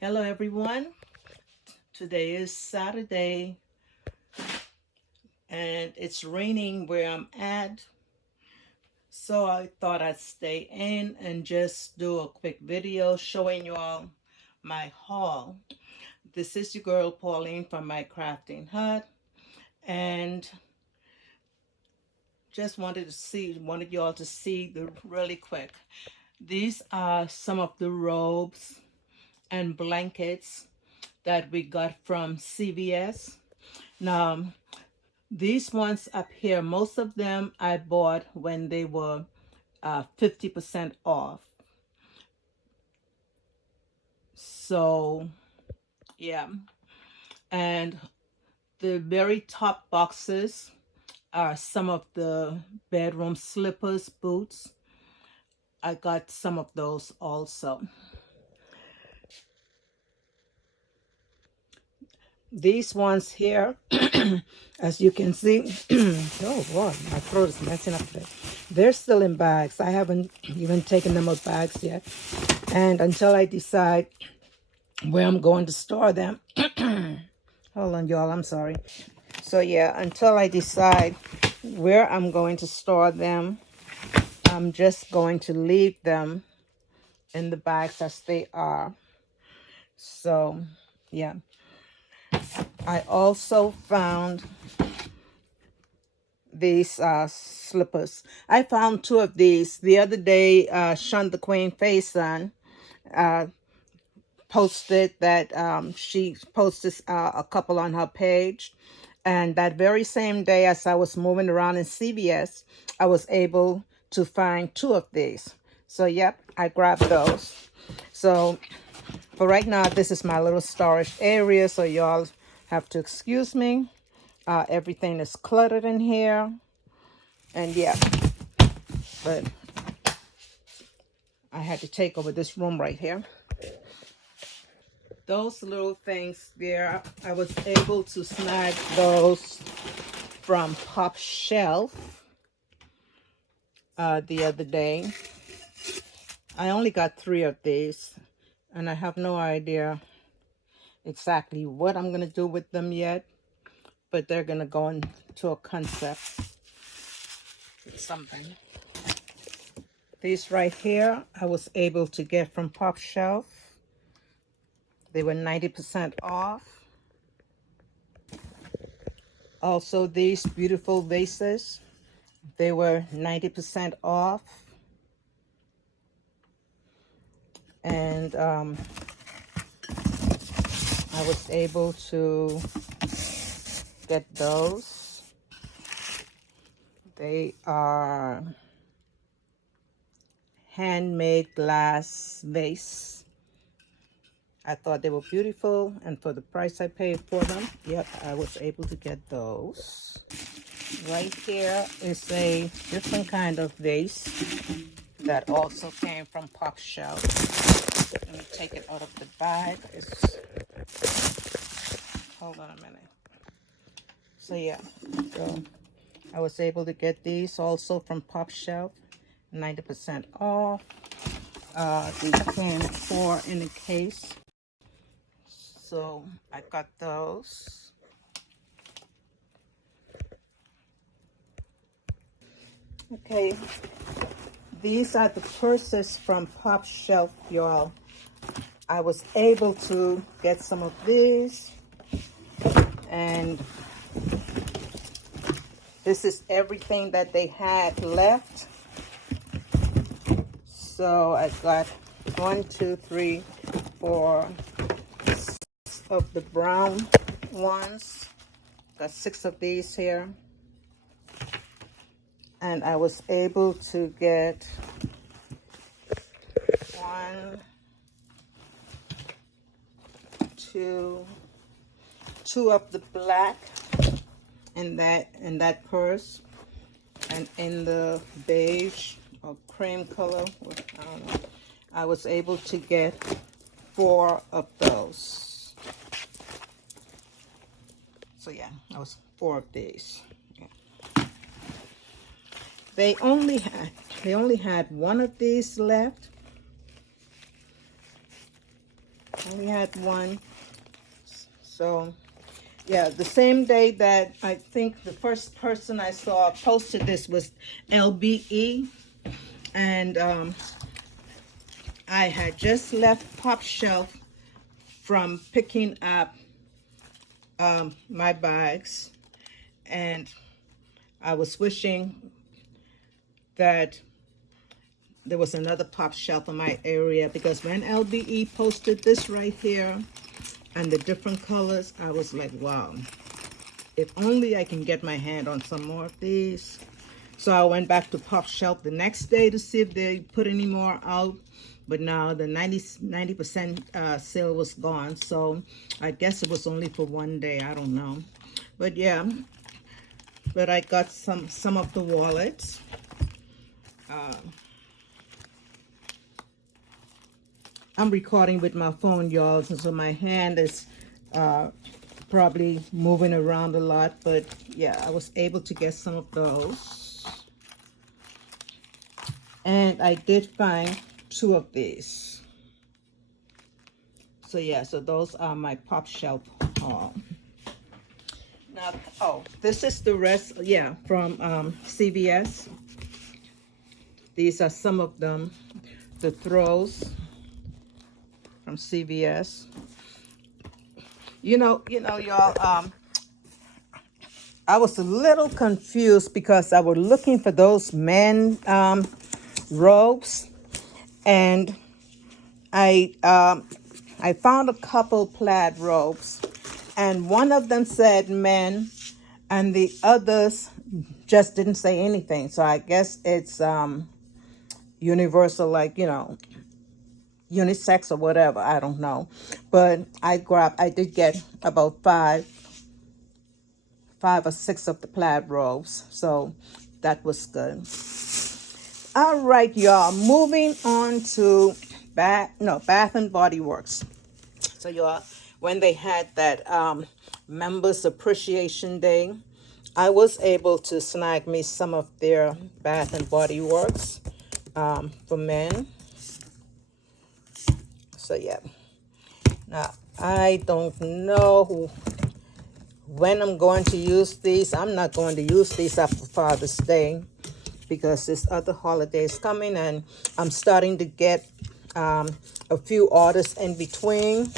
Hello everyone. Today is Saturday and it's raining where I'm at. So I thought I'd stay in and just do a quick video showing you all my haul. This is your girl Pauline from My Crafting Hut, and just wanted you all to see the really quick. These are some of the robes and blankets that we got from CVS. Now, these ones up here, most of them I bought when they were 50% off. So, yeah. And the very top boxes are some of the bedroom slippers, boots. I got some of those also. These ones here, as you can see, oh boy, my throat is messing up today. They're still in bags. I haven't even taken them out bags yet. And until I decide where I'm going to store them, hold on, y'all, I'm sorry. So yeah, until I decide where I'm going to store them, I'm just going to leave them in the bags as they are. So yeah, I also found these slippers. I found two of these the other day. Shun the Queen Faison posted that she posted a couple on her page, and that very same day as I was moving around in CVS, I was able to find two of these. So yep, I grabbed those. So for right now, this is my little storage area, so y'all have to excuse me. Everything is cluttered in here, and yeah, but I had to take over this room right here. Those little things there, I was able to snag those from Pop Shelf the other day. I only got 3 of these, and I have no idea exactly what I'm going to do with them yet, but they're going to go into a concept. It's something. These right here, I was able to get from Pop Shelf. They were 90% off. Also, these beautiful vases, they were 90% off. And I was able to get those. They are handmade glass vase. I thought they were beautiful, and for the price I paid for them, yep, I was able to get those. Right here is a different kind of vase that also came from Pop Shelf. Let me take it out of the bag. Hold on a minute. So yeah, so I was able to get these also from Pop Shelf, 90% off. These came 4 in a case, so I got those. Okay, these are the purses from Pop Shelf, y'all. I was able to get some of these, and this is everything that they had left. So I got 1, 2, 3, 4, 6 of the brown ones. Got 6 of these here. And I was able to get 1, 2, 2 of the black in that purse, and in the beige or cream color, I don't know. I was able to get 4 of those. So yeah, that was 4 of these. Yeah. They only had 1 of these left. only had one. So yeah, the same day that I think the first person I saw posted this was LBE. And I had just left Pop Shelf from picking up my bags, and I was wishing that there was another Pop Shelf in my area, because when LBE posted this right here and the different colors, I was like, wow, if only I can get my hand on some more of these. So I went back to Pop Shelf the next day to see if they put any more out. But now the 90% sale was gone. So I guess it was only for one day. I don't know. But yeah, but I got some of the wallets. I'm recording with my phone, y'all, so my hand is probably moving around a lot. But yeah, I was able to get some of those. And I did find 2 of these. So yeah, so those are my Pop Shelf haul. Now, oh, this is the rest, yeah, from CVS. These are some of them, the throws from CVS. You know, y'all, I was a little confused because I was looking for those men robes, and I found a couple plaid robes, and one of them said men, and the others just didn't say anything. So I guess it's universal, like, you know, unisex or whatever. I don't know, but I did get about five or six of the plaid robes, so that was good. All right, y'all, moving on to Bath and Body Works. So y'all, when they had that members appreciation day, I was able to snag me some of their Bath and Body Works for men. So yeah, now I don't know when I'm going to use these. I'm not going to use these after Father's Day, because this other holiday is coming, and I'm starting to get a few orders in between.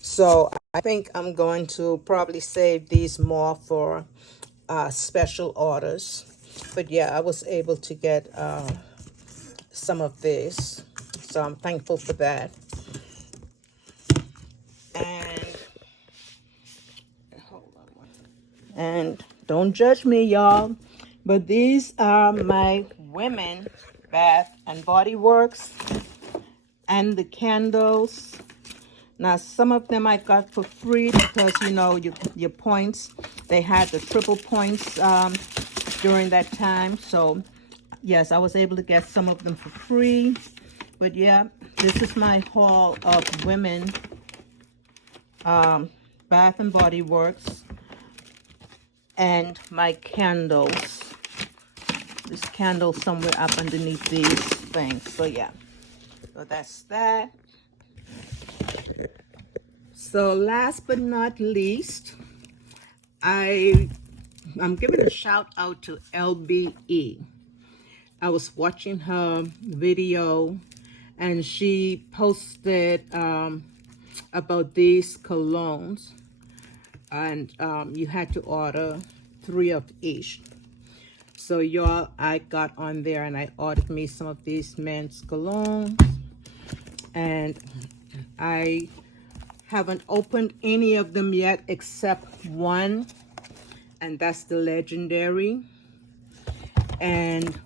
So I think I'm going to probably save these more for special orders. But yeah, I was able to get some of this, so I'm thankful for that. And hold on, and don't judge me, y'all, but these are my women Bath and Body Works, and the candles. Now, some of them I got for free because, you know, your points, they had the triple points during that time. So, yes, I was able to get some of them for free. But, yeah, this is my haul of women Bath and Body Works and my candles. This candle somewhere up underneath these things. So, yeah. So, that's that. So last but not least, I'm giving a shout out to LBE. I was watching her video, and she posted about these colognes, and you had to order 3 of each. So y'all, I got on there and I ordered me some of these men's colognes, and I haven't opened any of them yet except one, and that's the Legendary. And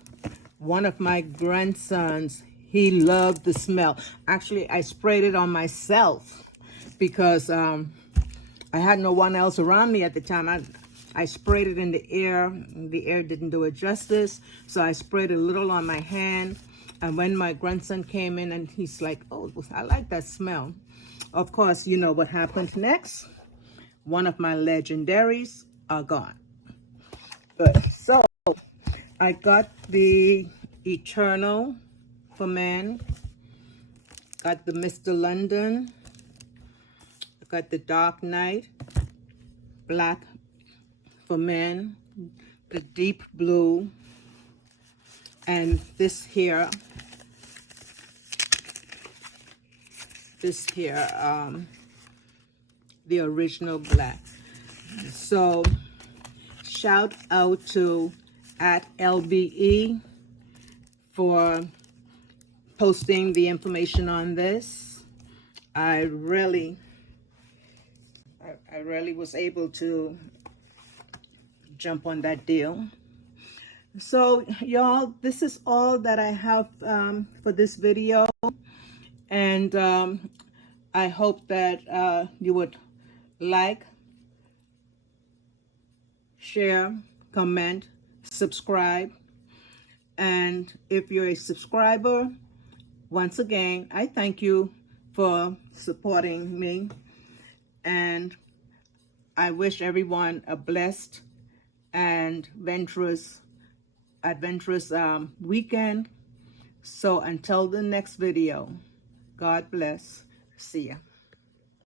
one of my grandsons, he loved the smell. Actually, I sprayed it on myself because I had no one else around me at the time. I sprayed it in the air. The air didn't do it justice, so I sprayed a little on my hand. And when my grandson came in, and he's like, oh, I like that smell. Of course, you know what happened next. One of my Legendaries are gone. Good. So I got the Eternal for men. Got the Mr. London. got the Dark Knight, black for men, the deep blue, and this here, the original black. So shout out to @LBE for posting the information on this. I really was able to jump on that deal. So y'all, this is all that I have for this video, and I hope that you would like, share, comment, subscribe. And if you're a subscriber, once again, I thank you for supporting me, and I wish everyone a blessed and adventurous weekend. So until the next video, God bless. See ya.